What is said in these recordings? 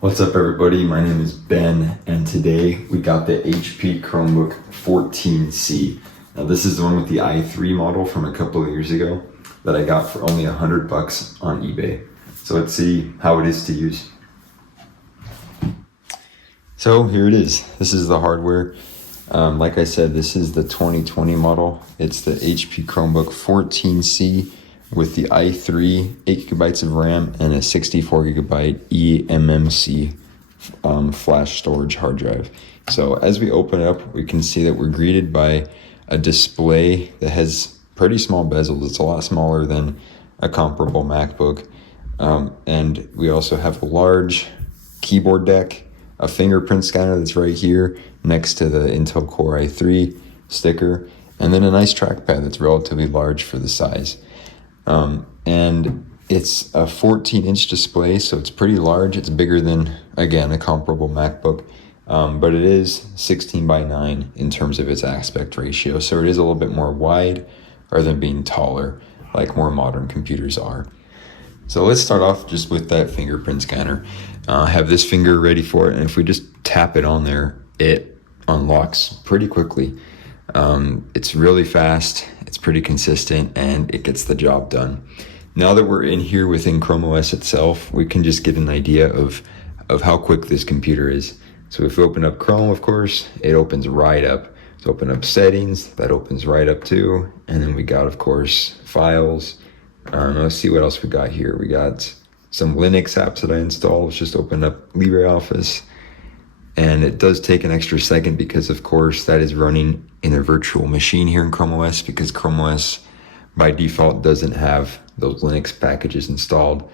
What's up everybody, my name is Ben, and today we got the HP Chromebook 14c. Now this is the one with the i3 model from a couple of years ago that I got for only $100 on eBay. So let's see how it is to use. So here it is. This is the hardware. Like I said, this is the 2020 model. It's the HP Chromebook 14c with the i3, 8GB of RAM, and a 64GB eMMC flash storage hard drive. So as we open it up, we can see that we're greeted by a display that has pretty small bezels. It's a lot smaller than a comparable MacBook. And we also have a large keyboard deck, a fingerprint scanner that's right here next to the Intel Core i3 sticker, and then a nice trackpad that's relatively large for the size. And it's a 14-inch display, so it's pretty large. It's bigger than, again, a comparable MacBook, but it is 16:9 in terms of its aspect ratio, so it is a little bit more wide rather than being taller like more modern computers are. So let's start off just with that fingerprint scanner. Have this finger ready for it, and if we just tap it on there, it unlocks pretty quickly. It's really fast, it's pretty consistent, and it gets the job done. Now that we're in here within Chrome OS itself, we can just get an idea of how quick this computer is. So if we open up Chrome, of course, it opens right up. So open up settings, that opens right up too. And then we got, of course, files. Let's see what else we got here. We got some Linux apps that I installed. Let's just open up LibreOffice. And it does take an extra second because, of course, that is running in a virtual machine here in Chrome OS, because Chrome OS by default doesn't have those Linux packages installed.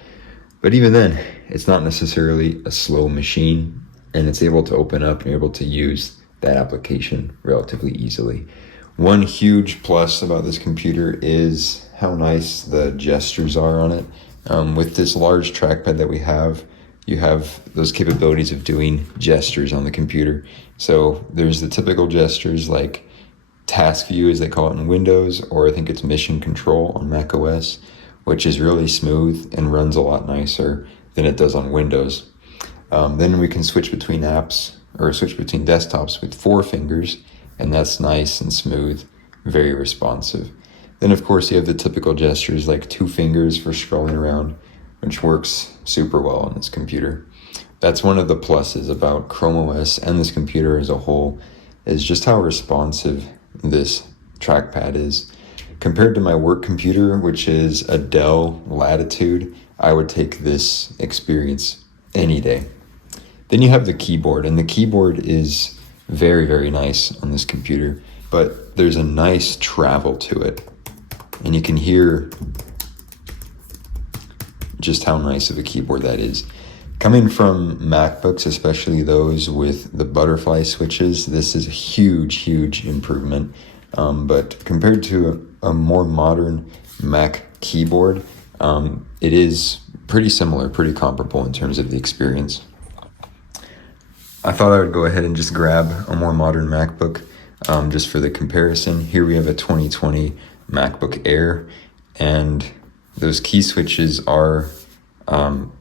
But even then, it's not necessarily a slow machine, and it's able to open up and you're able to use that application relatively easily. One huge plus about this computer is how nice the gestures are on it. With this large trackpad that we have, you have those capabilities of doing gestures on the computer. So there's the typical gestures like task view, as they call it in Windows, or I think it's mission control on Mac OS, which is really smooth and runs a lot nicer than it does on Windows. Then we can switch between apps or switch between desktops with 4 fingers, and that's nice and smooth, very responsive. Then of course you have the typical gestures like 2 fingers for scrolling around, which works super well on this computer. That's one of the pluses about Chrome OS and this computer as a whole, is just how responsive this trackpad is. Compared to my work computer, which is a Dell Latitude, I would take this experience any day. Then you have the keyboard, and the keyboard is very, very nice on this computer, but there's a nice travel to it. And you can hear just how nice of a keyboard that is. Coming from MacBooks, especially those with the butterfly switches, this is a huge, huge improvement. But compared to a more modern Mac keyboard, it is pretty similar, pretty comparable in terms of the experience. I thought I would go ahead and just grab a more modern MacBook just for the comparison. Here we have a 2020 MacBook Air, and those key switches are,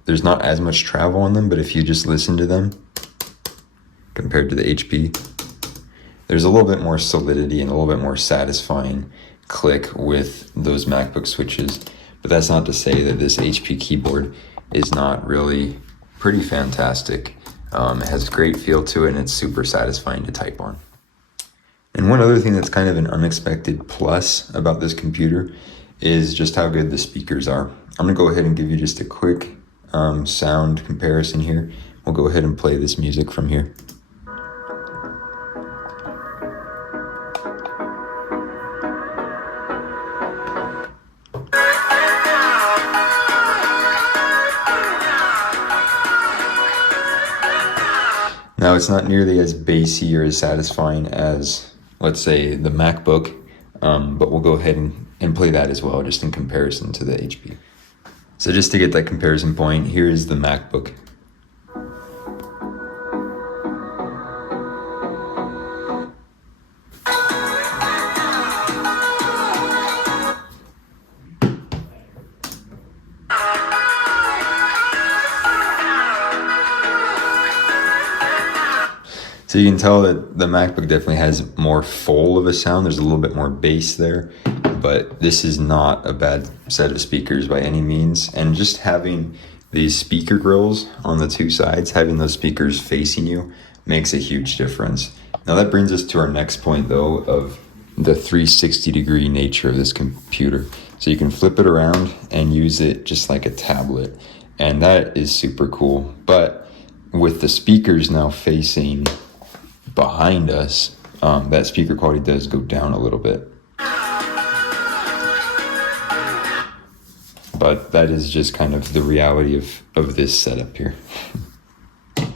there's not as much travel on them, but if you just listen to them compared to the HP, there's a little bit more solidity and a little bit more satisfying click with those MacBook switches. But that's not to say that this HP keyboard is not really pretty fantastic. It has a great feel to it, and it's super satisfying to type on. And one other thing that's kind of an unexpected plus about this computer is just how good the speakers are. I'm gonna go ahead and give you just a quick sound comparison here. We'll go ahead and play this music from here. Now, it's not nearly as bassy or as satisfying as, let's say, the MacBook, but we'll go ahead and play that as well, just in comparison to the HP. So just to get that comparison point, here is the MacBook. So you can tell that the MacBook definitely has more full of a sound. There's a little bit more bass there, but this is not a bad set of speakers by any means. And just having these speaker grills on the two sides, having those speakers facing you makes a huge difference. Now that brings us to our next point though, of the 360-degree nature of this computer. So you can flip it around and use it just like a tablet. And that is super cool. But with the speakers now facing behind us, that speaker quality does go down a little bit. But that is just kind of the reality of this setup here. Now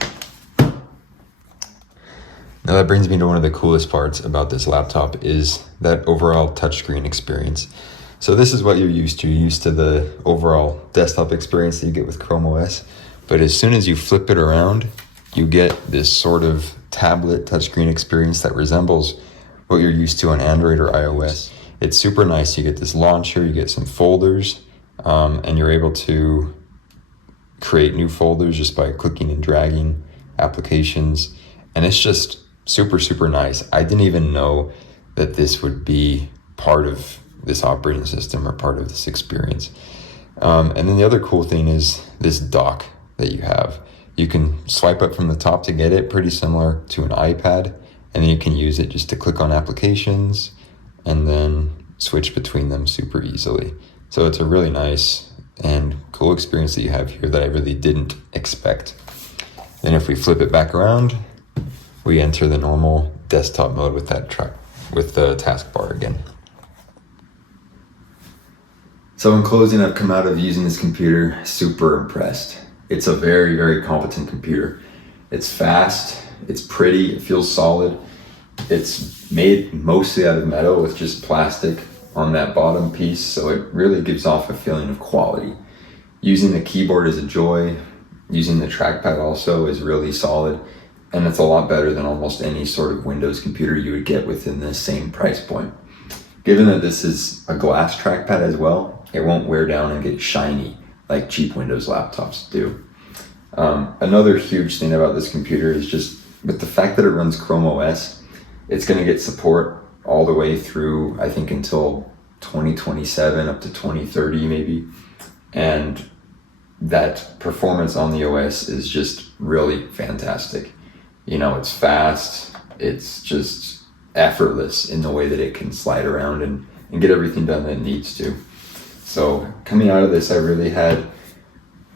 that brings me to one of the coolest parts about this laptop is that overall touchscreen experience. So this is what you're used to. You're used to the overall desktop experience that you get with Chrome OS. But as soon as you flip it around, you get this sort of tablet touchscreen experience that resembles what you're used to on Android or iOS. It's super nice. You get this launcher, you get some folders, and you're able to create new folders just by clicking and dragging applications. And it's just super, super nice. I didn't even know that this would be part of this operating system or part of this experience. And then the other cool thing is this dock that you have. You can swipe up from the top to get it, pretty similar to an iPad, and then you can use it just to click on applications and then switch between them super easily. So it's a really nice and cool experience that you have here that I really didn't expect. Then if we flip it back around, we enter the normal desktop mode with with the taskbar again. So in closing, I've come out of using this computer super impressed. It's a very, very competent computer. It's fast, it's pretty, it feels solid. It's made mostly out of metal with just plastic on that bottom piece, so it really gives off a feeling of quality. Using the keyboard is a joy. Using the trackpad also is really solid, and it's a lot better than almost any sort of Windows computer you would get within the same price point. Given that this is a glass trackpad as well, it won't wear down and get shiny like cheap Windows laptops do. Another huge thing about this computer is just with the fact that it runs Chrome OS, it's going to get support all the way through, I think, until 2027, up to 2030 maybe. And that performance on the OS is just really fantastic. You know, it's fast, it's just effortless in the way that it can slide around and get everything done that it needs to. So coming out of this, I really had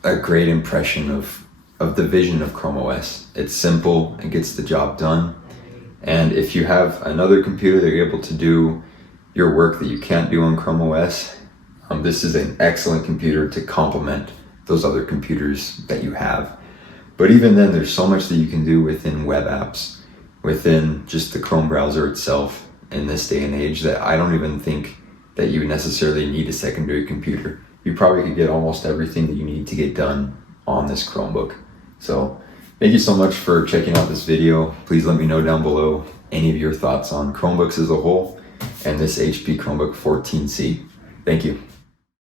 a great impression of the vision of Chrome OS. It's simple, it gets the job done. And if you have another computer that you're able to do your work that you can't do on Chrome OS, this is an excellent computer to complement those other computers that you have. But even then, there's so much that you can do within web apps, within just the Chrome browser itself in this day and age that I don't even think that you necessarily need a secondary computer. You probably could get almost everything that you need to get done on this Chromebook. So thank you so much for checking out this video. Please let me know down below any of your thoughts on Chromebooks as a whole and this HP Chromebook 14c. Thank you.